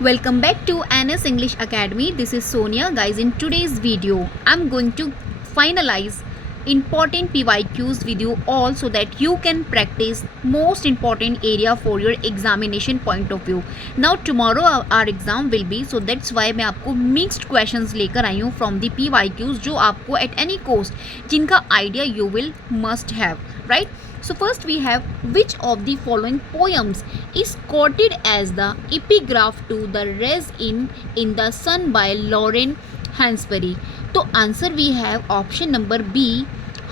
Welcome back to NS English Academy. This is Sonia. Guys, in today's video, I'm going to finalize important PYQs with you all so that you can practice most important area for your examination point of view. Now tomorrow our exam will be, so that's why मैं आपको mixed questions लेकर आई हूँ from the PYQs जो आपको at any cost जिनका idea you will must have, right? So first we have, which of the following poems is quoted as the epigraph to the Res in the Sun by Lauren Hansberry? तो answer we have option number B,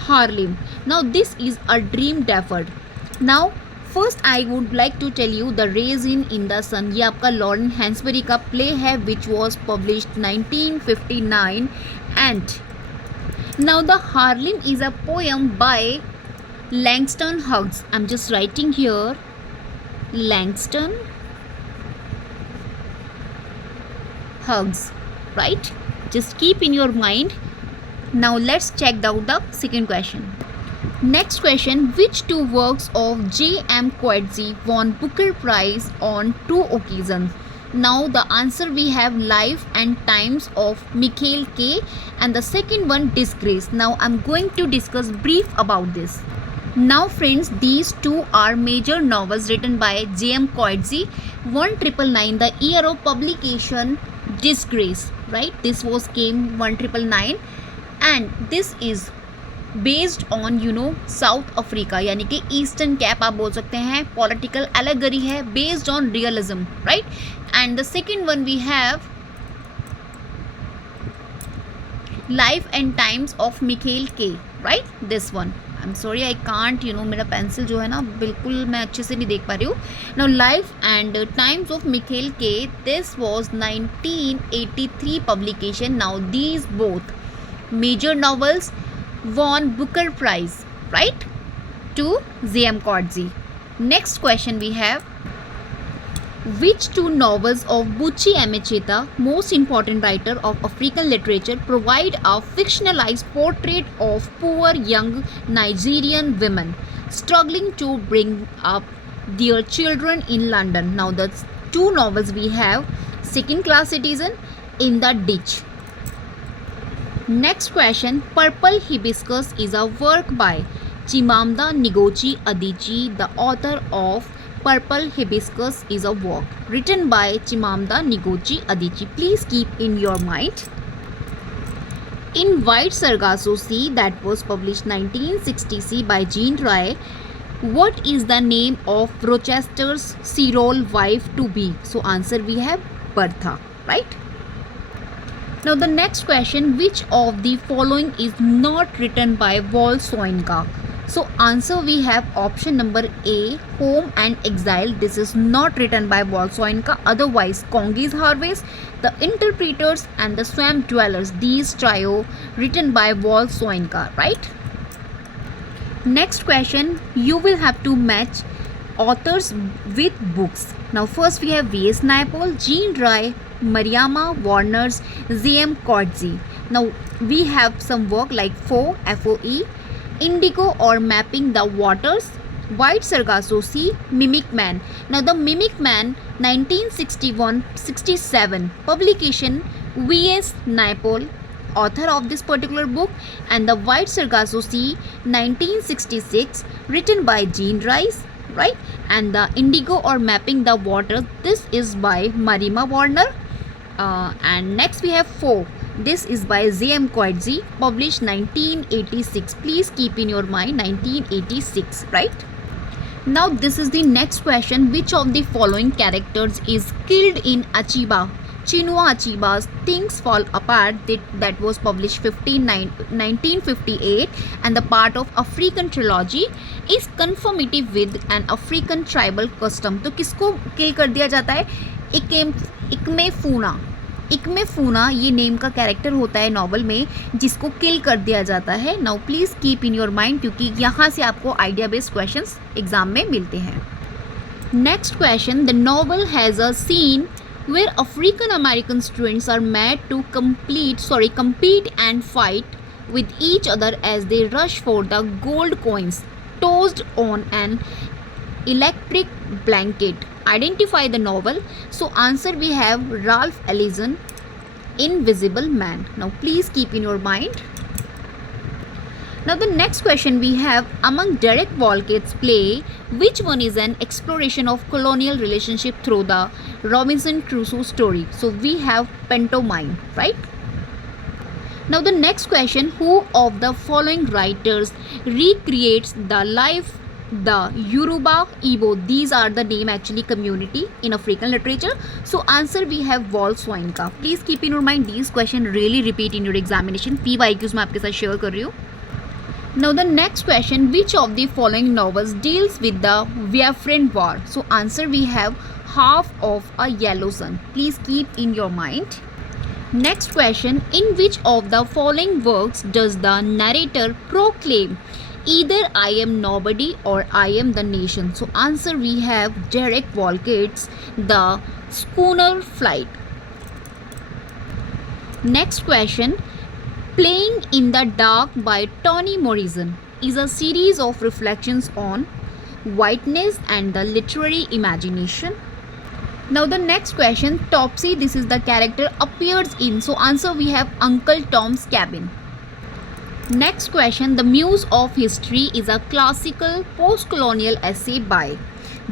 Harlem. Now this is a dream deferred. Now first I would like to tell you the Res in the Sun, ये आपका Lauren हैंसबरी का play है which was published 1959. And now the Harlem is a poem by Langston Hughes. I'm just writing here Langston Hughes, right? Just keep in your mind. Now let's check out the second question. Next question, which two works of J.M. Coetzee won Booker Prize on two occasions? Now the answer we have Life and Times of Michael K, and the second one Disgrace. Now I'm going to discuss brief about this. Now friends, these two are major novels written by J.M. Coetzee. 1999, the year of publication, Disgrace, right? This was came 1999, and this is based on South Africa, यानी कि eastern cap आप बोल सकते हैं, political allegory है, based on realism, right? And the second one we have Life and Times of Michael K, right? This one. I'm sorry I can't, मेरा pencil जो है ना बिल्कुल मैं अच्छे से नहीं देख पा रही हूँ. Now Life and Times of Michael K, this was 1983 publication. Now these both major novels won Booker Prize, right, to J.M. Coetzee. Next question we have, which two novels of Buchi Emecheta, most important writer of African literature, provide a fictionalized portrait of poor young Nigerian women struggling to bring up their children in London? Now the two novels we have, Second Class Citizen, In the Ditch. Next question, Purple Hibiscus is a work by Chimamanda Ngozi Adichie. The author of Purple Hibiscus is a work written by Chimamanda Ngozi Adichie. Please keep in your mind. In White Sargasso Sea, that was published 1960 by Jean Roy, what is the name of Rochester's serial wife to be? So answer we have Bertha, right? Now the next question, which of the following is not written by Walt Soyinka? So answer we have option number A, Home and Exile. This is not written by Walt Soyinka. Otherwise, Congi's Harvest, The Interpreters and The Swamp Dwellers, these trio written by Walt Soyinka, right? Next question, you will have to match authors with books. Now first we have V.S. Naipaul, Jean Roy, Mariama Warner's, J.M. Coetzee. Now we have some work like FOE, F-O-E, Indigo or Mapping the Waters, White Sargasso Sea, Mimic Man. Now the Mimic Man 1961-67 publication, V.S. Naipaul, author of this particular book, and the White Sargasso Sea 1966 written by Jean Rice, right? And the Indigo or Mapping the Waters, this is by Mariama Warner. And next we have FOE. This is by J.M. Coetzee, published 1986. Please keep in your mind 1986, right? Now this is the next question, which of the following characters is killed in Chinua Achebe's Things Fall Apart, that was published 1958, and the part of African trilogy is conformity with an African tribal custom. तो किसको kill कर दिया जाता है? इकमेफूना ये name का character होता है नॉवल में जिसको किल कर दिया जाता है. Now please keep in your mind, क्योंकि यहाँ से आपको आइडिया बेस्ड क्वेश्चंस एग्जाम में मिलते हैं. Next question, the novel has a scene where African American students are made to compete and fight with each other as they rush for the gold coins tossed on an electric blanket. Identify the novel. So answer we have Ralph Ellison, Invisible Man. Now please keep in your mind. Now the next question we have, among Derek Walcott's play, which one is an exploration of colonial relationship through the Robinson Crusoe story? So we have pantomime, right? Now the next question, who of the following writers recreates the life the Yoruba Igbo? These are the name actually community in African literature. So answer we have Walt Soyinka. Please keep in your mind, these question really repeat in your examination. PYQs मैं आपके साथ share कर रही हूँ. Now the next question, which of the following novels deals with the Biafran War? So answer we have Half of a Yellow Sun. Please keep in your mind. Next question, in which of the following works does the narrator proclaim either I am nobody or I am the nation? So answer we have Derek Walcott's The Schooner Flight. Next question, Playing in the Dark by Toni Morrison is a series of reflections on whiteness and the literary imagination. Now the next question, Topsy, this is the character, appears in. So answer we have Uncle Tom's Cabin. Next question, The Muse of History is a classical post-colonial essay by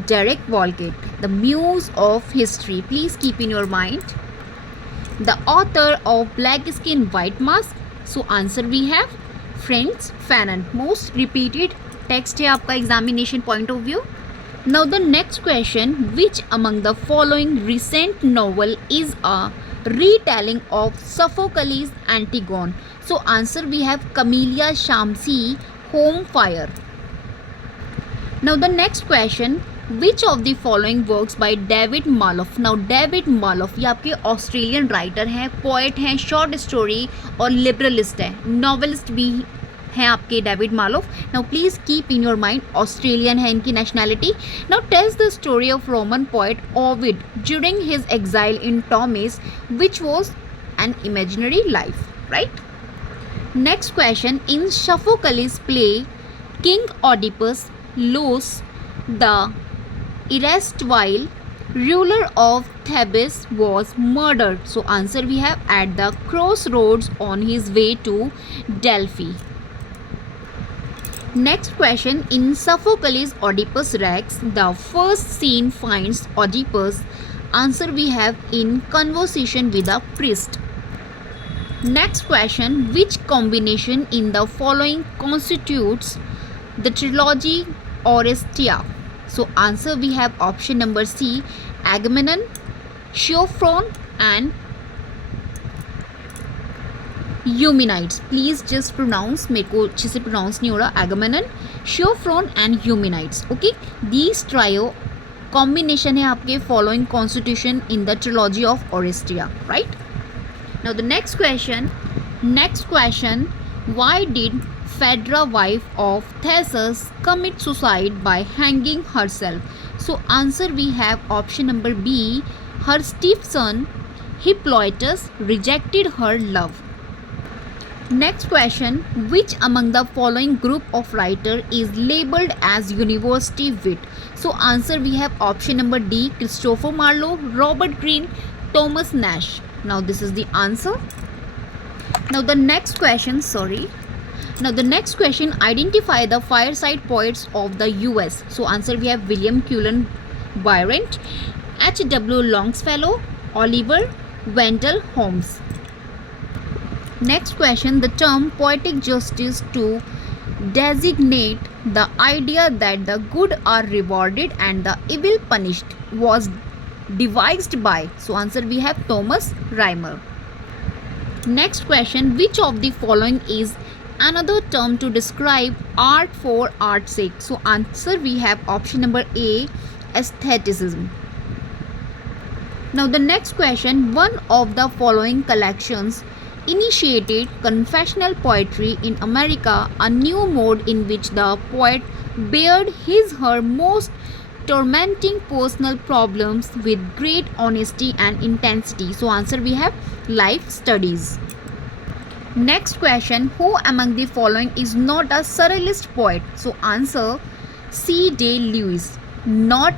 Derek Walcott. The Muse of History, please keep in your mind. The author of Black Skin White Mask. So answer we have Frantz Fanon. Most repeated text है आपका examination point of view. Now the next question, which among the following recent novel is a retelling of Sophocles' Antigone? So answer we have Camellia Shamsi, Home Fire. Now the next question, which of the following works by David Malouf? Now David Malouf ये आपके Australian writer हैं, poet हैं, short story और librettist है, novelist भी हैं आपके David Malouf. Now please keep in your mind, Australian है इनकी nationality. Now tells the story of Roman poet Ovid during his exile in Tomis which was an imaginary life, right. Next question, in Sophocles' play King Oedipus Los, the erstwhile ruler of Thebes was murdered. So answer we have at the crossroads on his way to Delphi. Next question, in Sophocles' Oedipus Rex, the first scene finds Oedipus. Answer we have in conversation with a priest. Next question, which combination in the following constitutes the trilogy Oresteia? So answer we have option number C, Agamemnon, Xenophon and Eumenides. Please just pronounce, मेरे को अच्छे से pronounce नहीं हो रहा, Agamemnon, Xenophon and Eumenides. Okay, these trio combination है आपके following constitution in the trilogy of Oresteia, right? Now the next question, why did Phaedra, wife of Theseus, commit suicide by hanging herself? So answer we have option number B, her stepson Hippolytus rejected her love. Next question, which among the following group of writer is labeled as university wit? So answer we have option number D, Christopher Marlowe, Robert Greene, Thomas Nash. Now this is the answer. Now the next question, identify the fireside poets of the US. So answer we have William Cullen Bryant, H.W. Longfellow, Oliver Wendell Holmes. Next question, the term poetic justice to designate the idea that the good are rewarded and the evil punished was devised by. So answer we have Thomas Rhymer. Next question, which of the following is another term to describe art for art's sake? So answer we have option number A, aestheticism. Now the next question, one of the following collections initiated confessional poetry in America, a new mode in which the poet bared her most tormenting personal problems with great honesty and intensity. So answer we have life studies. Next question, who among the following is not a surrealist poet? So answer C. Day Lewis, not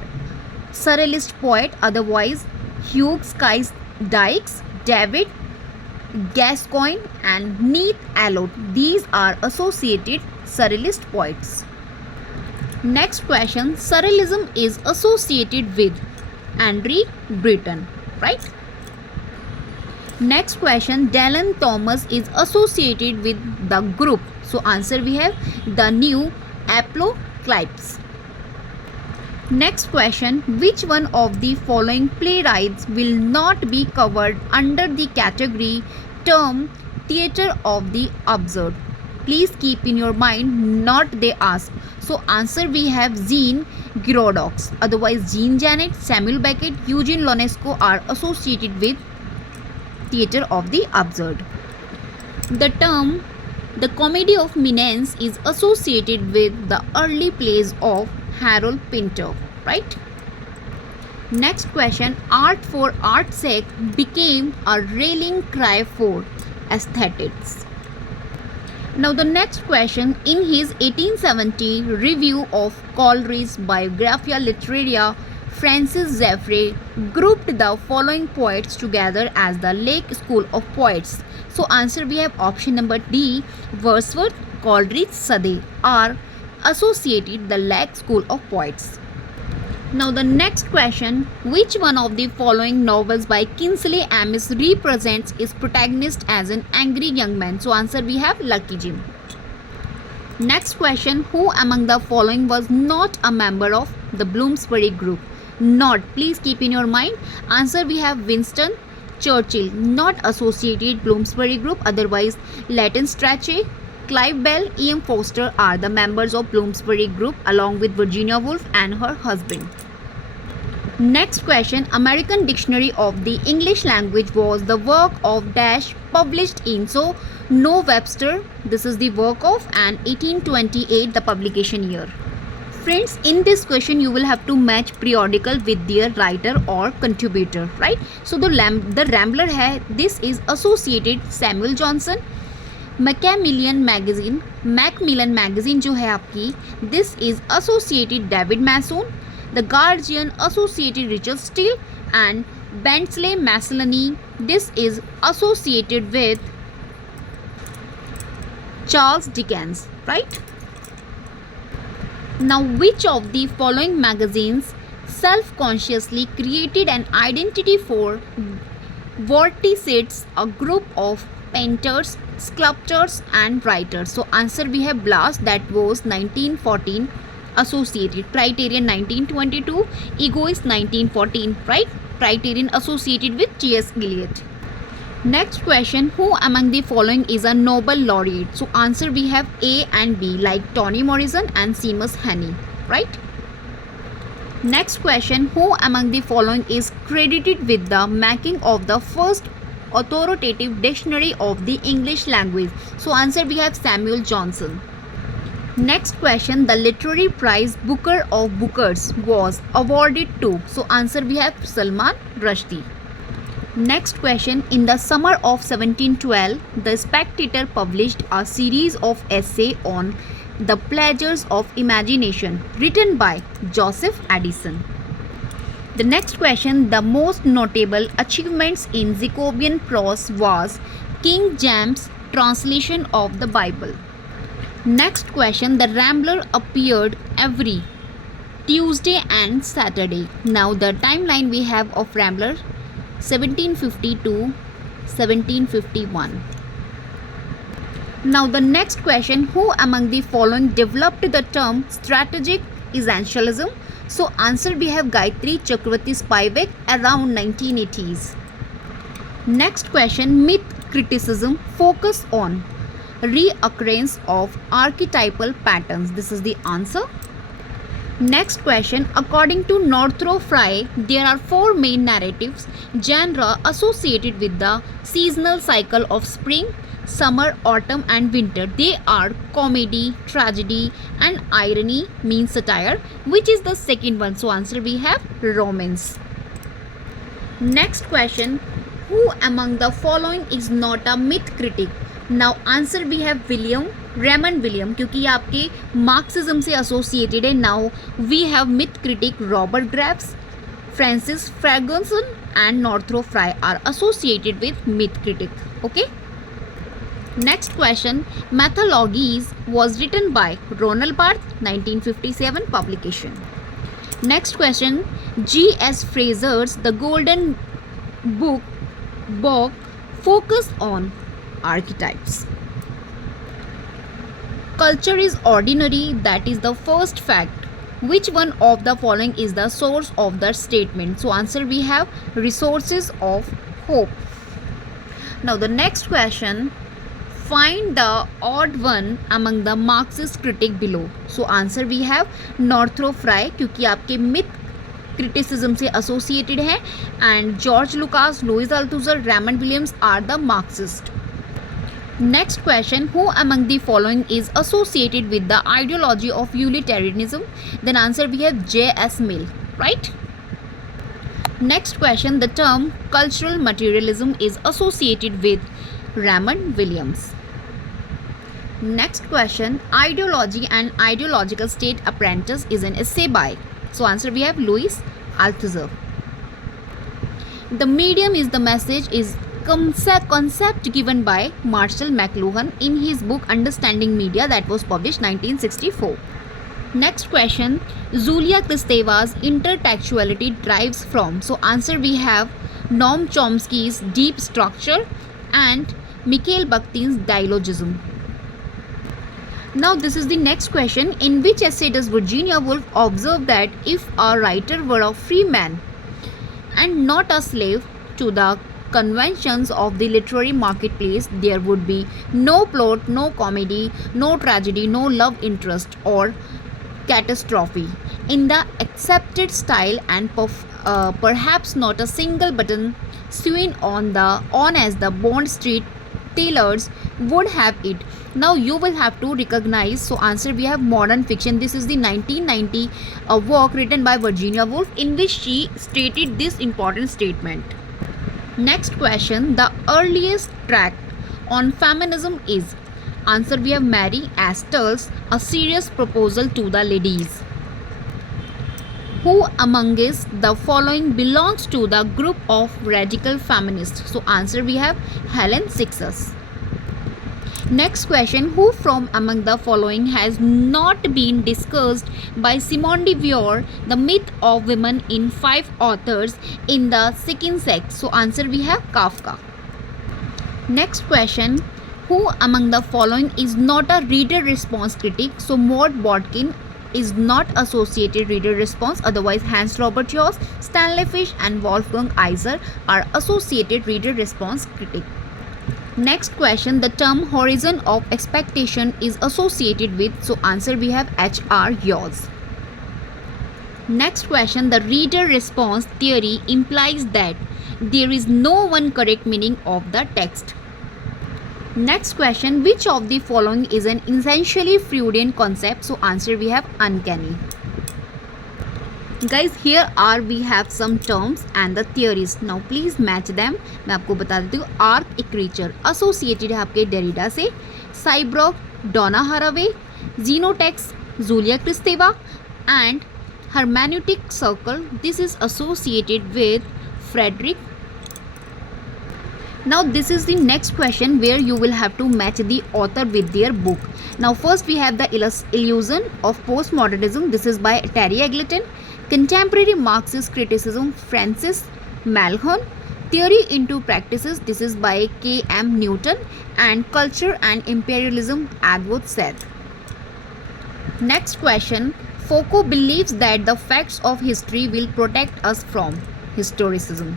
surrealist poet, otherwise Hugh Dykes, David Gascoigne and Neath Allot. These are associated surrealist poets. Next question, surrealism is associated with Henry Breton, right? Next question, Dylan Thomas is associated with the group. So answer we have the new Apocalypse. Next question, which one of the following playwrights will not be covered under the category term theatre of the absurd? Please keep in your mind, not they ask. So answer we have Jean Girodox, otherwise Jean Genet, Samuel Beckett, Eugene Ionesco are associated with theatre of the absurd. The term the comedy of menace is associated with the early plays of Harold Pinter, right? Next question, art for art's sake became a rallying cry for aesthetics. Now the next question, in his 1870 review of Coleridge's Biographia Literaria, Francis Zeffre grouped the following poets together as the Lake School of Poets. So answer we have option number D, Wordsworth, Coleridge, Sade are associated the Lake School of Poets. Now the next question, which one of the following novels by Kingsley Amis represents its protagonist as an angry young man? So answer we have Lucky Jim. Next question, who among the following was not a member of the Bloomsbury group? Not, please keep in your mind. Answer we have Winston Churchill, not associated Bloomsbury group, otherwise Leighton Strachey, Clive Bell, E.M. Forster are the members of Bloomsbury group along with Virginia Woolf and her husband. Next question, American Dictionary of the English Language was the work of dash published in, so no Webster, this is the work of, and 1828 the publication year. Friends, in this question you will have to match periodical with their writer or contributor, right? So the Rambler hai, this is associated Samuel Johnson. Macmillan magazine जो है आपकी, this is associated David Mason. The Guardian associated Richard Steele and Bentley Massillany, this is associated with Charles Dickens, right? Now which of the following magazines self-consciously created an identity for Vorticists, a group of painters, sculptors and writers? So answer we have Blast, that was 1914 associated, Criterion 1922, Egoist 1914, right? Criterion associated with T.S. Eliot. Next question, who among the following is a Nobel laureate? So answer we have A and B, like Toni Morrison and Seamus Heaney, right? Next question, who among the following is credited with the making of the first authoritative dictionary of the English language? So answer we have Samuel Johnson. Next question, the literary prize Booker of Bookers was awarded to? So answer we have Salman Rushdie. Next question, in the summer of 1712, the Spectator published a series of essays on the pleasures of imagination written by Joseph Addison. The next question, the most notable achievements in Jacobean prose was King James' translation of the Bible. Next question, the Rambler appeared every Tuesday and Saturday. Now the timeline we have of Rambler 1750 to 1751. Now the next question, who among the following developed the term strategic essentialism? So answer we have Gayatri Chakravarti Spivak around 1980s. Next question, myth criticism focus on reoccurrence of archetypal patterns. This is the answer. Next question, according to Northrop Frye, there are four main narratives genre associated with the seasonal cycle of spring, summer, autumn and winter. They are comedy, tragedy and irony, means satire. Which is the second one? So answer we have romance. Next question, who among the following is not a myth critic? Now answer we have Raymond William, क्योंकि ये आपके Marxism से associated है. Now we have myth critic Robert Graves, Francis Ferguson and Northrop Frye are associated with myth critic. Okay. Next question. Mythologies was written by Ronald Barthes, 1957 publication. Next question. G.S. Fraser's The Golden Book focused on archetypes. Culture is ordinary, that is the first fact. Which one of the following is the source of the statement? So answer we have resources of hope. Now the next question, find the odd one among the Marxist critic below. So answer we have Northrop Frye, क्योंकि आपके myth criticism से associated है, and George Lucas, Louis Althusser, Raymond Williams are the Marxist. Next question, who among the following is associated with the ideology of utilitarianism? Then answer we have J.S. Mill, right? Next question, the term cultural materialism is associated with Raymond Williams. Next question, ideology and ideological state apprentice is an essay by. So answer we have Louis Althusser. The medium is the message is concept given by Marshall McLuhan in his book Understanding Media that was published 1964. Next question, Julia Kristeva's intertextuality derives from. So answer we have Noam Chomsky's deep structure and Mikhail Bakhtin's dialogism. Now this is the next question, in which essay does Virginia Woolf observe that if a writer were a free man and not a slave to the conventions of the literary marketplace, there would be no plot, no comedy, no tragedy, no love interest or catastrophe in the accepted style, and perhaps not a single button sewn on as the Bond Street tailors would have it. Now you will have to recognize. So answer we have modern fiction. This is the 1990 work written by Virginia Woolf in which she stated this important statement. Next question, the earliest tract on feminism is. Answer we have Mary Astor's A Serious Proposal to the Ladies. Who amongst the following belongs to the group of radical feminists? So answer we have Helen Sixers. Next question, who from among the following has not been discussed by Simone de Beauvoir, the myth of women in 5 authors in the second sex? So answer we have Kafka. Next question, who among the following is not a reader response critic? So Maud Botkin is not associated reader response, otherwise Hans Robert Joyce, Stanley Fish and Wolfgang Iser are associated reader response critic. Next question, the term horizon of expectation is associated with. So answer we have H.R. Hughes. Next question, the reader response theory implies that there is no one correct meaning of the text. Next question, which of the following is an essentially Freudian concept? So answer we have uncanny. Guys, here are we have some terms and the theories. Now please match them. मैं आपको बता देती हूँ. Arc A creature associated है आपके Derrida से. Cyborg Donna Haraway, genotext Julia Kristeva and hermeneutic circle, this is associated with Frederick. Now this is the next question where you will have to match the author with their book. Now first we have the illusion of postmodernism. This is by Terry Eggleton. Contemporary Marxist criticism, Francis Malhon. Theory into practices, this is by K.M. Newton. And culture and imperialism, Agwood Seth. Next question, Foucault believes that the facts of history will protect us from historicism.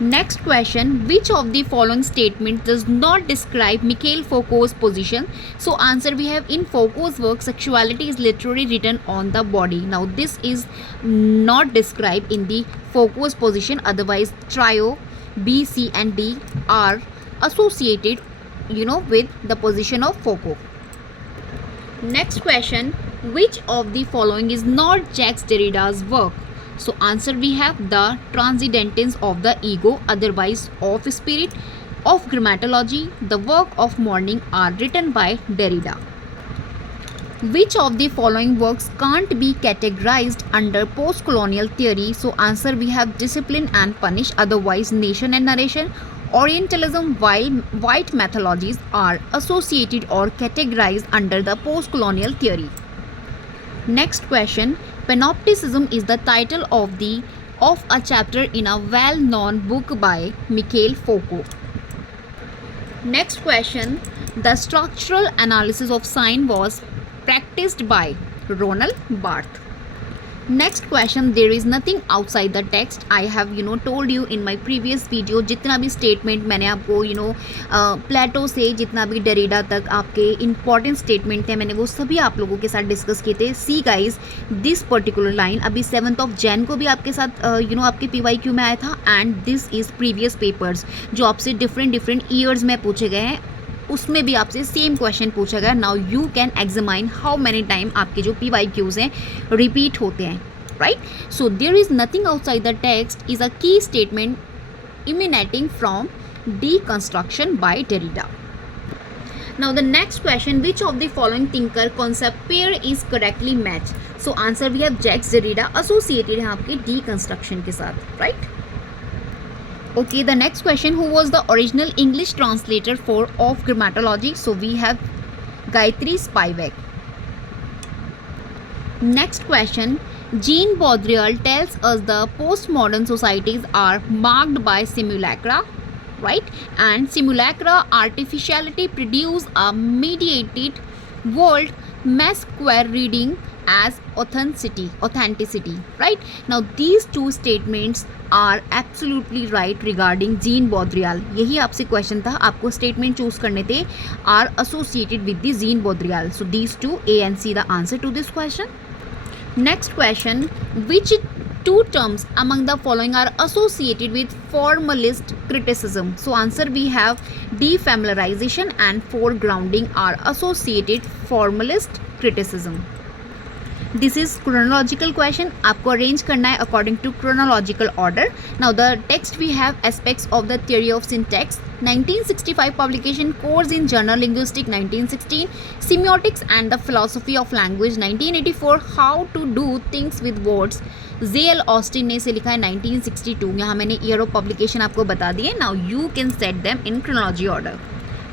Next question, which of the following statement does not describe Michel Foucault's position? So answer we have, in Foucault's work, sexuality is literally written on the body. Now this is not described in the Foucault's position, otherwise trio B, C and D are associated with the position of Foucault. Next question, which of the following is not Jacques Derrida's work? So answer we have the Transcendence of the Ego, otherwise of Spirit, of Grammatology, the work of Mourning are written by Derrida. Which of the following works can't be categorized under post-colonial theory? So answer we have discipline and punish, otherwise nation and narration. Orientalism, while white mythologies are associated or categorized under the post-colonial theory. Next question. Panopticism is the title of a chapter in a well-known book by Mikhail Foucault. Next question. The structural analysis of sign was practiced by Ronald Barthes. Next question. There is nothing outside the text. I have told you in my previous video, जितना भी statement मैंने आपको प्लेटो से जितना भी Derrida तक आपके important statement थे, मैंने वो सभी आप लोगों के साथ डिस्कस किए थे. See guys, this particular line अभी 7th of Jan को भी आपके साथ आपके PYQ में आया था, and this is previous papers जो आपसे different years में पूछे गए हैं, उसमें भी आपसे सेम क्वेश्चन पूछा गया. Now you can examine how many time आपके जो PYQs हैं रिपीट होते हैं, right. So there is nothing outside the text is a key statement emanating from deconstruction by Derrida. Now the next question, which of the following thinker concept pair is correctly matched? So answer we have Jacques Derrida associated है आपके deconstruction के साथ, right? Okay, the next question, who was the original English translator of Grammatology? So we have Gayatri Spivak. Next question, Jean Baudrillard tells us the postmodern societies are marked by simulacra, right? And simulacra artificiality produce a mediated world, mass square reading as authenticity, right? Now these two statements are absolutely right regarding Jean Baudrillard. यही आपसे question था, आपको statement choose करने थे are associated with the Jean Baudrillard. So these two, A and C, the answer to this question. Next question, which two terms among the following are associated with formalist criticism? So answer we have defamiliarization and foregrounding are associated formalist criticism. This is chronological question. आपको arrange करना है according to chronological order. Now the text we have aspects of the theory of syntax, 1965 publication, course in journal Linguistic 1916, semiotics and the philosophy of language 1984, how to do things with words, J.L. Austin ने इसे लिखा है 1962. यहाँ मैंने year of publication आपको बता दिए. Now you can set them in chronology order.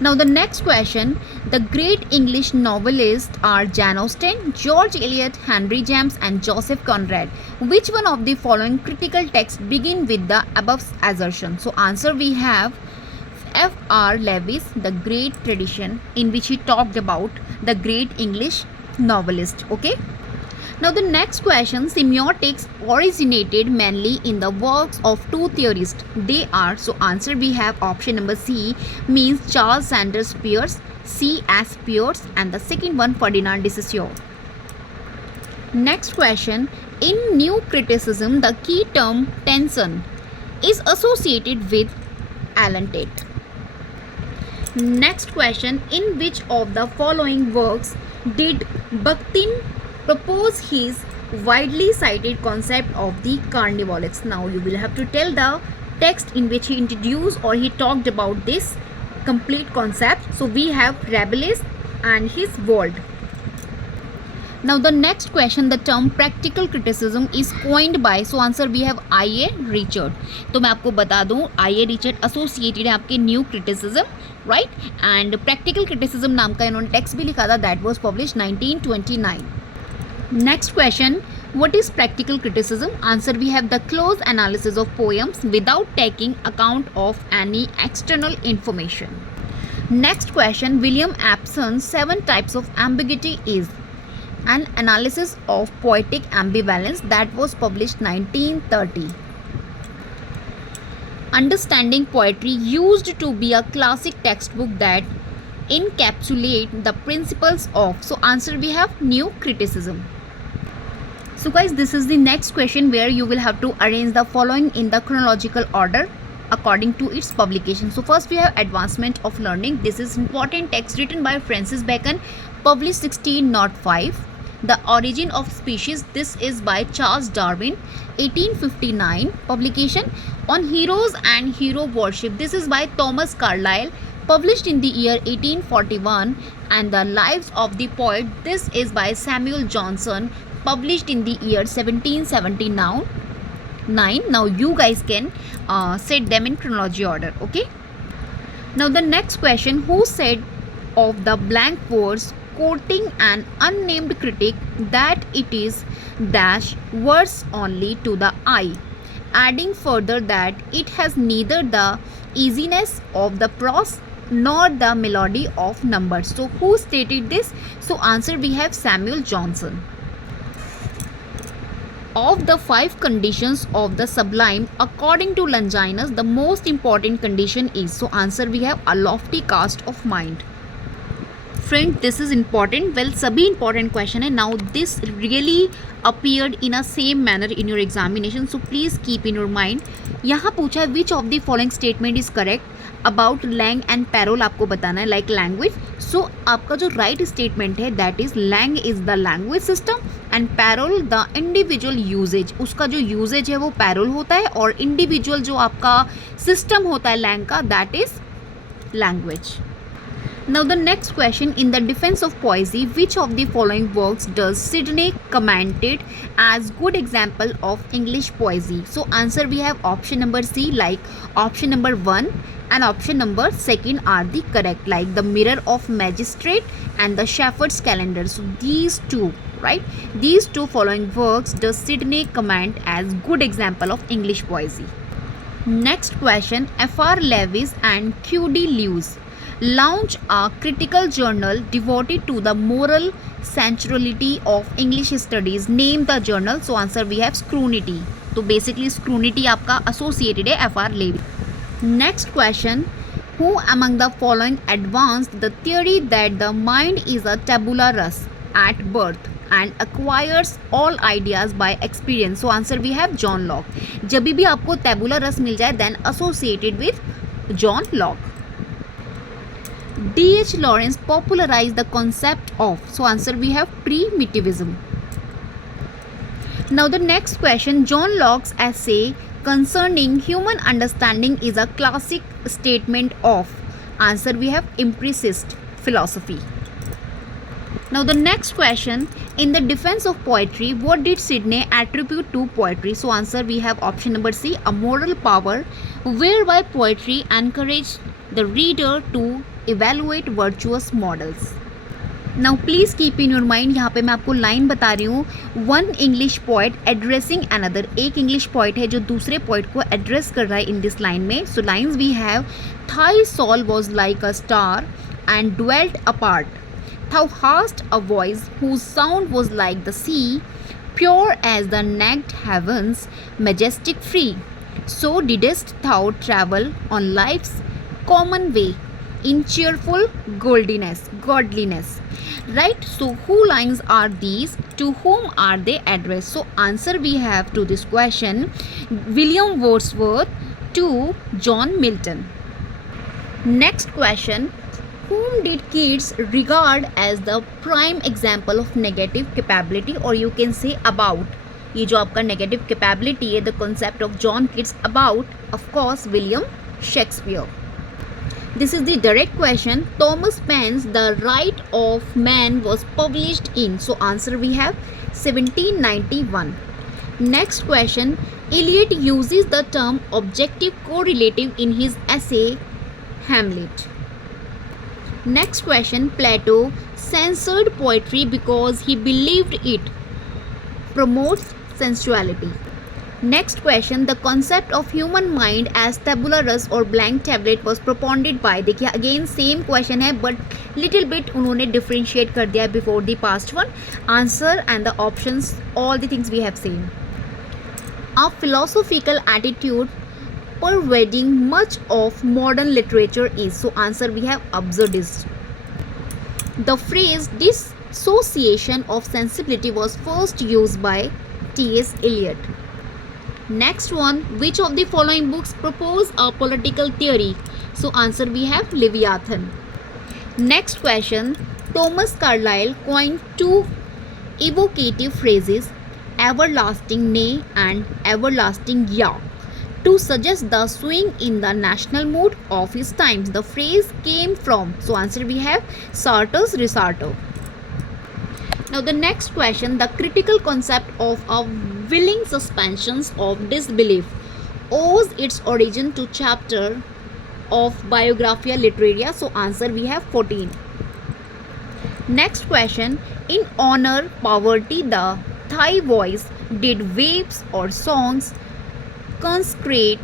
Now the next question, the great English novelists are Jane Austen, George Eliot, Henry James and Joseph Conrad. Which one of the following critical texts begin with the above assertion? So answer we have F.R. Lewis, The Great Tradition, in which he talked about the great English novelist. Okay. Now the next question, semiotics originated mainly in the works of two theorists. They are, so answer we have option number C, means Charles Sanders Peirce, C. S. Peirce, and the second one Ferdinand de Saussure. Next question, in new criticism the key term tension is associated with Alan Tate. Next question, in which of the following works did Bakhtin propose his widely cited concept of the carnivalics? Now you will have to tell the text in which he introduced or he talked about this complete concept. So we have Rabelais and his world. Now the next question, the term practical criticism is coined by, so answer we have I.A. Richard. तो मैं आपको बता दूं I.A. Richard associated है आपके new criticism, right, and practical criticism नाम का इन्होंने टेक्स्ट भी लिखा था, that was publish 1929. Next question, what is practical criticism? Answer we have the close analysis of poems without taking account of any external information. Next question, William Abson's 7 types of ambiguity is an analysis of poetic ambivalence, that was published 1930. Understanding poetry used to be a classic textbook that encapsulate the principles of, so answer we have new criticism. So guys, this is the next question where you will have to arrange the following in the chronological order according to its publication. So first we have Advancement of Learning. This is important text written by Francis Bacon, published 1605. The Origin of Species, this is by Charles Darwin, 1859. Publication on Heroes and Hero Worship, this is by Thomas Carlyle, published in the year 1841, and The Lives of the Poet. This is by Samuel Johnson, published in the year 1779. Now you guys can set them in chronology order. Okay. Now the next question, who said of the blank verse, quoting an unnamed critic, that it is dash verse only to the eye, adding further that it has neither the easiness of the prose nor the melody of numbers. So who stated this? So answer we have Samuel Johnson. Of the 5 conditions of the sublime, according to Longinus, the most important condition is, so answer we have a lofty cast of mind. Friend, this is important. Well, सभी important question है. Now this really appeared in a same manner in your examination, so please keep in your mind. यहाँ पूछा है which of the following statement is correct about lang and parole, आपको बताना है like language. So आपका जो right statement है that is lang is the language system and parole the individual usage. उसका जो usage है वो parole होता है और individual जो आपका system होता है lang का that is language. Now the next question, in the defense of poesy, which of the following works does Sidney commented as good example of English poesy? So answer we have option number C, like option number 1 and option number 2 are the correct, like the Mirror of Magistrate and the Shepherd's Calendar. So these two, right? These two following works does Sidney comment as good example of English poesy. Next question, F.R. Lewis and Q.D. Lewis launch a critical journal devoted to the moral centrality of English studies. Name the journal. So answer we have Scrutiny. तो basically Scrutiny आपका associated है F.R. Lewis. Next question, who among the following advanced the theory that the mind is a tabula rasa at birth and acquires all ideas by experience? So answer we have John Locke. जब भी आपको tabula rasa मिल जाए then associated with John Locke. D.H. Lawrence popularized the concept of, so answer we have primitivism. Now the next question, John Locke's essay concerning human understanding is a classic statement of, answer we have empiricist philosophy. Now the next question, in the defense of poetry, what did Sidney attribute to poetry? So answer we have option number C, a moral power whereby poetry encouraged the reader to evaluate virtuous models. Now please keep in your mind, यहाँ पे मैं आपको line बता रही हूँ, one English poet addressing another. एक English poet है जो दूसरे poet को address कर रहा है in this line में. So lines we have, thy soul was like a star and dwelt apart. Thou hast a voice whose sound was like the sea, pure as the naked heavens, majestic free. So didst thou travel on life's common way in cheerful godliness. Right? So who lines are these? To whom are they addressed? So answer we have to this question, William Wordsworth to John Milton. Next question, whom did Keats regard as the prime example of negative capability, or you can say about? ये जो आपका negative capability है, the concept of John Keats, about of course William Shakespeare. This is the direct question. Thomas Paine's The Right of Man was published in, so answer we have 1791. Next question, Eliot uses the term objective correlative in his essay Hamlet. Next question, Plato censored poetry because he believed it promotes sensuality. Next question, the concept of human mind as tabula rasa or blank tablet was propounded by, देखिए again same question है but little bit उन्होंने differentiate कर दिया before the past one. Answer and the options, all the things we have seen. A philosophical attitude pervading much of modern literature is, so answer we have absurdist. The phrase dissociation of sensibility was first used by T.S. Eliot. Next one, which of the following books propose a political theory? So answer we have Leviathan. Next question, Thomas Carlyle coined two evocative phrases, everlasting nay and everlasting yeah. to suggest the swing in the national mood of his times. The phrase came from, so answer we have Sartre's Resater. Now the next question, the critical concept of a willing suspensions of disbelief owes its origin to chapter of Biographia Literaria. So answer we have 14. Next question, in honor poverty the Thai voice did waves or songs consecrate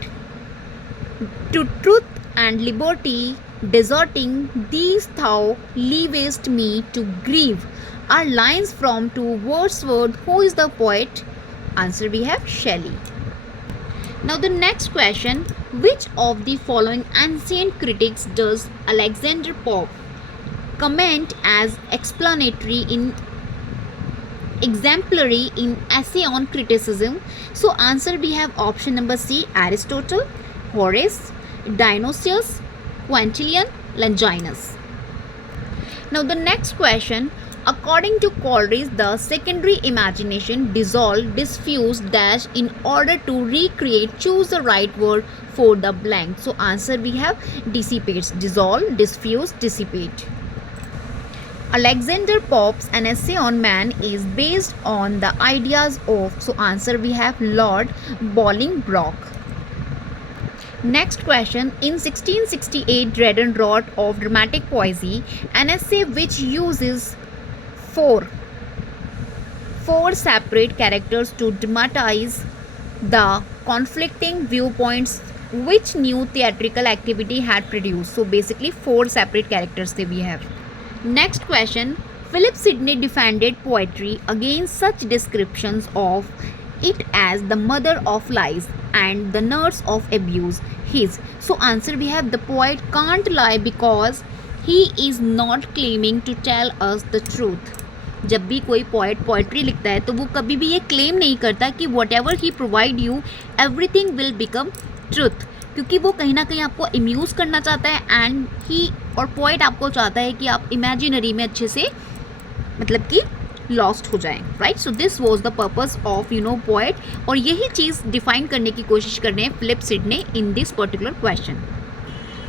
to truth and liberty, deserting these thou leavest me to grieve, are lines from to Wordsworth. Who is the poet? Answer we have Shelley. Now the next question, which of the following ancient critics does Alexander Pope comment as exemplary in essay on criticism? So answer we have option number C, Aristotle, Horace, Dionysius, Quintilian, Longinus. Now the next question, according to Coleridge, the secondary imagination dissolve, diffuse, dash in order to recreate. Choose the right word for the blank. So answer we have dissipates. Dissolve, diffuse, dissipate. Alexander Pope's An Essay on Man is based on the ideas of, so answer we have Lord Bolingbroke. Next question, in 1668 Dryden wrote of dramatic poesy, an essay which uses four separate characters to dramatize the conflicting viewpoints which new theatrical activity had produced. So basically 4 separate characters that we have. Next question, Philip Sidney defended poetry against such descriptions of it as the mother of lies and the nurse of abuse. His, so answer we have the poet can't lie because he is not claiming to tell us the truth. जब भी कोई poet poetry लिखता है तो वो कभी भी ये क्लेम नहीं करता कि what ever he provide you everything will become truth, क्योंकि वो कहीं ना कहीं आपको अम्यूज़ करना चाहता है एंड ही और पोएट आपको चाहता है कि आप इमेजिनरी में अच्छे से मतलब कि लॉस्ट हो जाएं, right. So this was the purpose of poet, और यही चीज़ डिफाइन करने की कोशिश कर रहे हैं Philip Sidney in this particular question.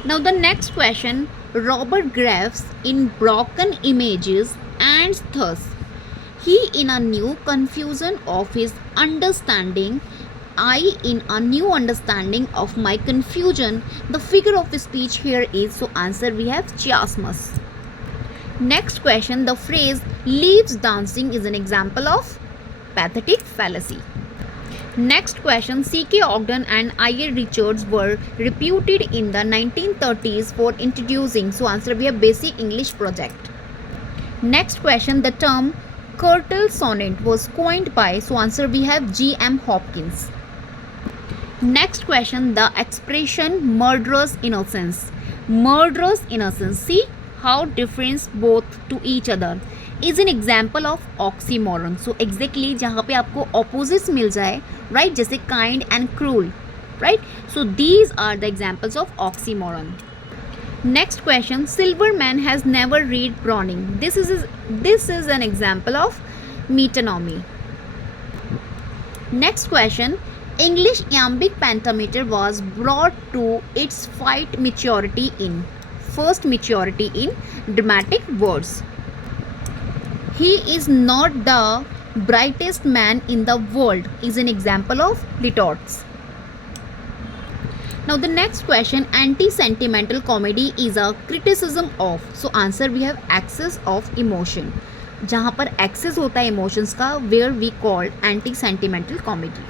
Now the next question, Robert Graves in broken images and thus he in a new confusion of his understanding, I in a new understanding of my confusion. The figure of speech here is, so answer we have chiasmus. Next question, the phrase leaves dancing is an example of pathetic fallacy. Next question, C.K. Ogden and I.A. Richards were reputed in the 1930s for introducing, so answer we have basic English project. Next question, the term curtal sonnet was coined by, so answer we have G.M. Hopkins. Next question, the expression murderous innocence. Murderous innocence, see how different both to each other, is an example of oxymoron. So exactly जहाँ पे आपको opposites मिल जाए, right, जैसे kind and cruel, right. So these are the examples of oxymoron. Next question, Silverman has never read Browning. This is an example of metonymy. Next question, English iambic pentameter was brought to its first maturity in dramatic words. He is not the brightest man in the world is an example of litorts. Now the next question, anti-sentimental comedy is a criticism of, so answer we have excess of emotion. जहाँ पर excess होता है emotions का, where we call anti-sentimental comedy.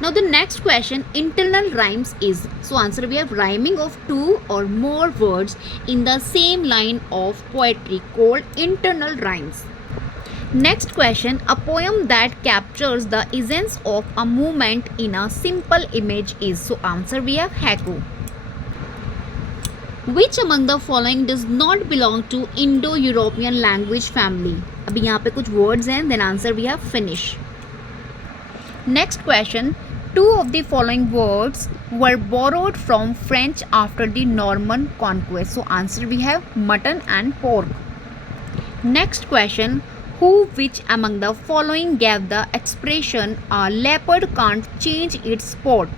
Now the next question, internal rhymes is, so answer we have rhyming of 2 or more words in the same line of poetry called internal rhymes. Next question, a poem that captures the essence of a movement in a simple image is, so answer we have haiku. Which among the following does not belong to Indo-European language family? अभी यहाँ पे कुछ words हैं, then answer we have Finnish. Next question, 2 of the following words were borrowed from French after the Norman conquest, so answer we have mutton and pork. Next question, which among the following gave the expression a leopard can't change its spot?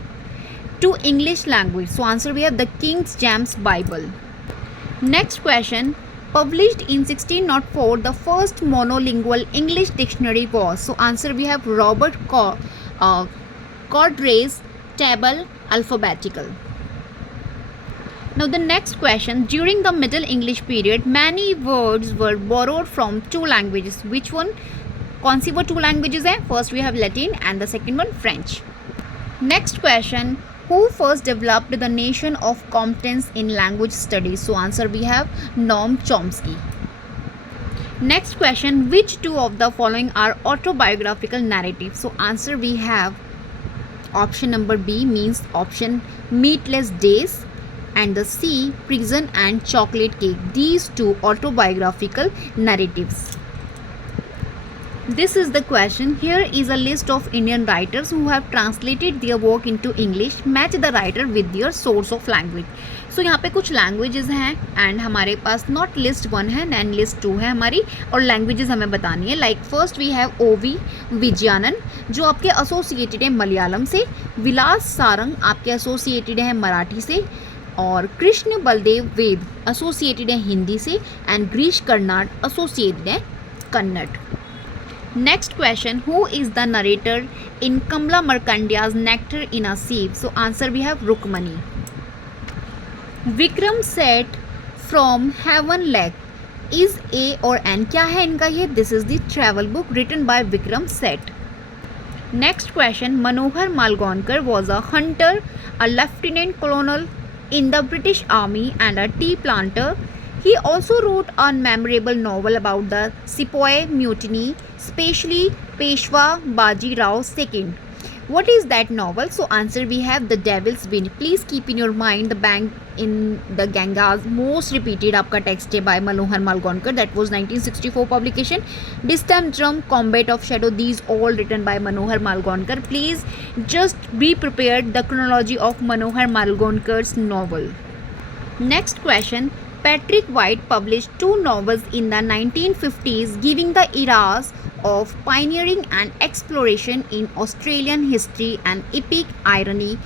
to English language? So answer we have the King James Bible. Next question, published in 1604, the first monolingual English dictionary was? So answer we have Robert Cordray's Table Alphabetical. Now the next question, during the Middle English period, many words were borrowed from two languages. Which one? कौन सी वो two languages हैं? First we have Latin and the second one French. Next question, who first developed the notion of competence in language studies? So answer we have Noam Chomsky. Next question, which two of the following are autobiographical narratives? So answer we have option number B, means option Meatless Days, and the C, Prison and Chocolate Cake. These two autobiographical narratives. This is the question. Here is a list of Indian writers who have translated their work into English. Match the writer with their source of language. So यहाँ पे कुछ languages हैं and हमारे पास not list 1 है and list 2 है हमारी, और languages हमें बतानी है. Like first we have O.V. Vijayanand जो आपके associated है मलयालम से, विलास सारंग आपके associated है मराठी से, और कृष्ण बलदेव वेद associated है हिंदी से, and गिरीश कर्नाड associated है Kannada. Next question, who is the narrator in Kamla Markandeya's Nectar in a Sieve? So answer we have Rukmani. Vikram set from Heaven Lake is A or N? क्या है इनका ये? This is the travel book written by Vikram Seth. Next question, Manohar Malgonkar was a hunter, a lieutenant colonel in the British Army and a tea planter. He also wrote a memorable novel about the Sepoy Mutiny, especially Peshwa Baji Rao II. What is that novel? So answer we have The Devil's Wind. Please keep in your mind the Bang in the Gangas, most repeated आपका text है by Manohar Malgonkar, that was 1964 publication. Distant Drum, Combat of Shadow, these all written by Manohar Malgonkar. Please just be prepared the chronology of Manohar Malgonkar's novel. Next question, Patrick White published two novels in the 1950s giving the eras of pioneering and exploration in Australian history and epic irony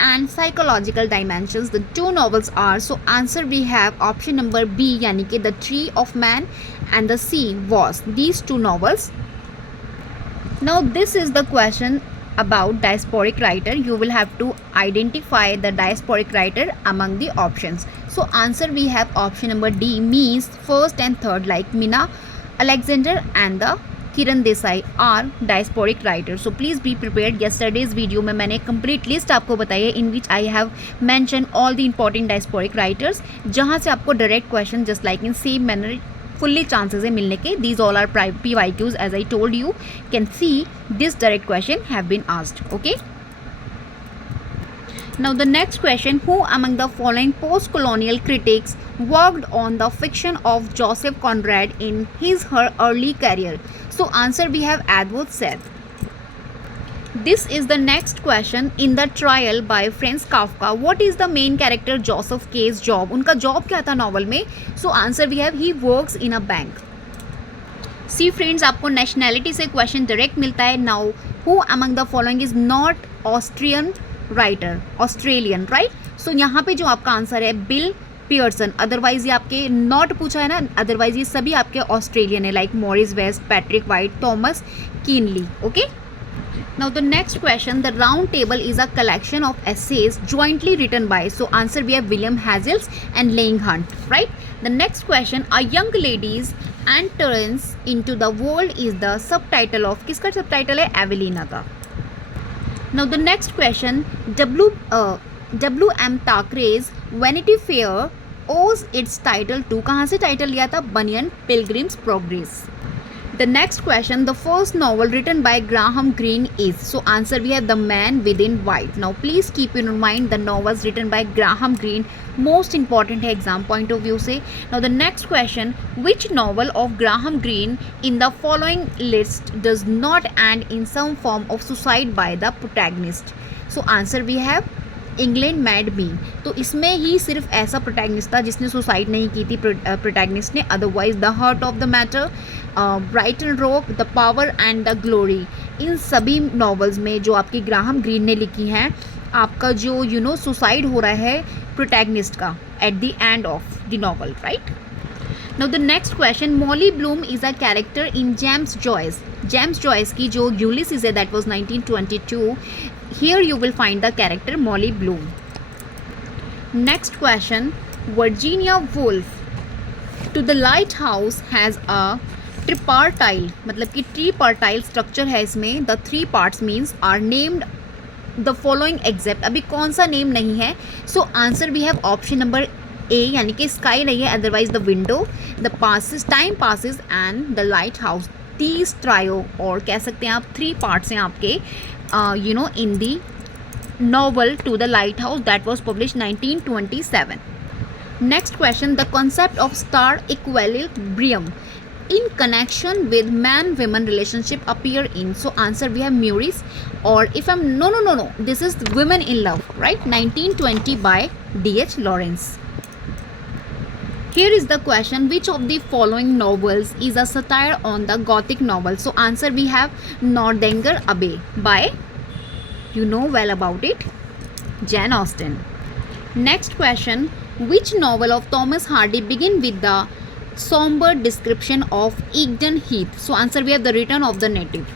and psychological dimensions. The two novels are, so answer we have option number B, यानी कि The Tree of Man, and the C was. These two novels. Now this is the question about diasporic writer. You will have to identify the diasporic writer among the options. So answer we have option number D, means first and third, like Mina Alexander and the Kiran Desai are diasporic writer. So please be prepared. Yesterday's video में मैंने complete list आपको बताई है in which I have mention all the important diasporic writers, जहाँ से आपको direct question just like in same manner fully chances है मिलने के. These all are PYQs as I told you can see this direct question have been asked. Okay. Now the next question, who among the following post-colonial critics worked on the fiction of Joseph Conrad in her early career? So answer we have Edward Said. This is the next question. In the Trial by Franz Kafka, what is the main character Joseph K's job? उनका job क्या था novel में? So answer we have he works in a bank. See friends, आपको nationality से question direct मिलता है. Now who among the following is not Austrian writer? Australian, right. So यहाँ पे जो आपका आंसर है बिल पियर्सन. अदरवाइज ये आपके नॉट पूछा है ना, अदरवाइज ये सभी आपके ऑस्ट्रेलियन है, like Morris West, Patrick White, Thomas Keneally. Okay. Now the next question, the round table is a collection of essays jointly written by, so answer we have William Hazlitt and Lang Hunt, right. The next question, a young lady's entrance into the world is the subtitle of, किसका subtitle है? Evelina का. Now the next question, W.M. Thackeray's Vanity Fair owes its title to, कहाँ से title लिया था? बनियन Pilgrim's Progress. The next question, the first novel written by Graham Greene is, so answer we have The Man Within White. Now please keep in mind the novels written by Graham Greene, most important है exam point of view से. Now the next question, which novel of Graham Greene in the following list does not end in some form of suicide by the protagonist? So answer we have England made me. तो इसमें ही सिर्फ ऐसा protagonist था जिसने suicide नहीं की थी protagonist ने, otherwise the heart of the matter, Brighton Rock, the power and the glory, in सभी नॉवेल्स में जो आपकी ग्राहम ग्रीन ने लिखी हैं आपका जो सुसाइड हो रहा है प्रोटैगनिस्ट का at the end of the novel, right. Now the next question, Molly Bloom is a character in James Joyce. James Joyce की जो यूलिसिस है that was 1922. Here you will find the character Molly Bloom. Next question, Virginia Woolf to the lighthouse has a tripartite, मतलब कि tripartite structure है इसमें. The three parts means are named the following exact. अभी कौन सा name नहीं है, so answer we have option number A, यानी कि स्काई नहीं है, otherwise the window, the passes, time passes and the lighthouse. तीस ट्रायो, और कह सकते हैं आप थ्री पार्ट्स हैं आपके in the novel to the lighthouse that was publish 1927. Next question, the concept of star equilibrium in connection with man-woman relationship appear in. So answer we have Muris, or if I'm no, this is Women in Love, right? 1920 by D.H. Lawrence. Here is the question, which of the following novels is a satire on the Gothic novel? So answer we have Northanger Abbey by, you know well about it, Jane Austen. Next question, which novel of Thomas Hardy begin with the somber description of Egdon Heath? So answer we have The Return of the Native.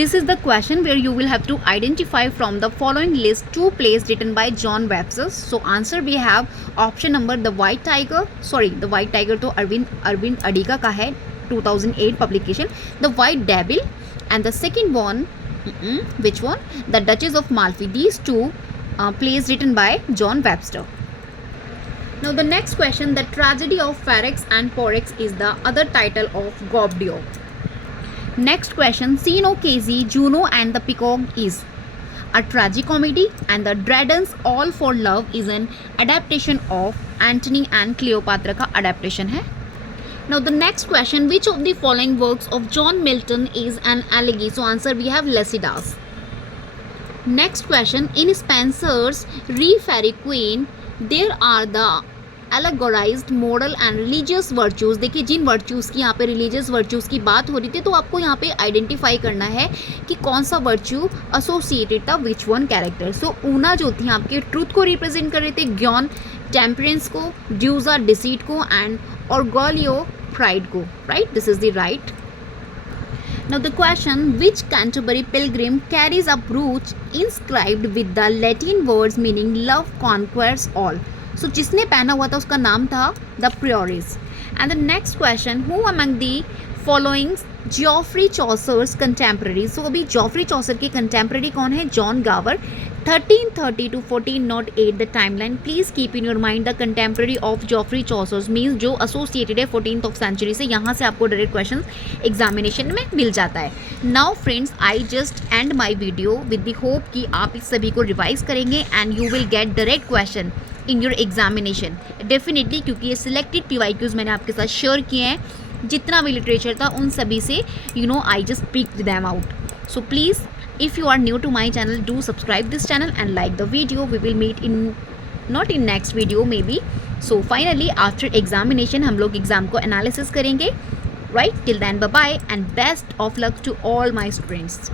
This is the question where you will have to identify from the following list two plays written by John Webster. So answer we have option number The White Tiger. The White Tiger तो अरविंद अडिगा का है, 2008 publication. The White Devil, and the second one, which one? The Duchess of Malfi. These two plays written by John Webster. Now the next question, the tragedy of Ferox and Porrex is the other title of Gobdio. Next question, Xenocracy, Juno and the Peacock is a tragicomedy, and the Dreadens All for Love is an adaptation of Antony and Cleopatra का adaptation है. Now the next question, which of the following works of John Milton is an elegy? So answer we have Lycidas. Next question, in Spenser's Re Fairy Queen there are the allegorized moral and religious virtues. देखिए जिन virtues की यहाँ पे religious virtues की बात हो रही थी, तो आपको यहाँ पे identify करना है कि कौन सा virtue associated था which one character. So Una जो थी आपके truth को represent कर रहे थे, ग्योन temperance को, ड्यूजा deceit को, and orgoglio pride को, right? This is the right. Now the question, which Canterbury pilgrim carries a brooch inscribed with the Latin words meaning love conquers all? So जिसने पहना हुआ था उसका नाम था the Priories. And the next question, who among the following Geoffrey Chaucer's contemporaries? So अभी Geoffrey Chaucer के contemporary कौन है? John Gower. 1330 to 1408 the timeline. Please keep in your mind the contemporary of Geoffrey Chaucer means जो associated है 14th of century से. यहाँ से आपको direct questions examination में मिल जाता है. Now friends, I just end my video with the hope कि आप इस सभी को revise करेंगे and you will get direct question in your examination definitely, क्योंकि ये selected PYQs मैंने आपके साथ share किए हैं. जितना भी literature था उन सभी से I just picked them out. So please, if you are new to my channel, do subscribe this channel and like the video. We will meet in not in next video maybe. So finally after examination हम लोग exam को analysis करेंगे, right? Till then bye bye and best of luck to all my students.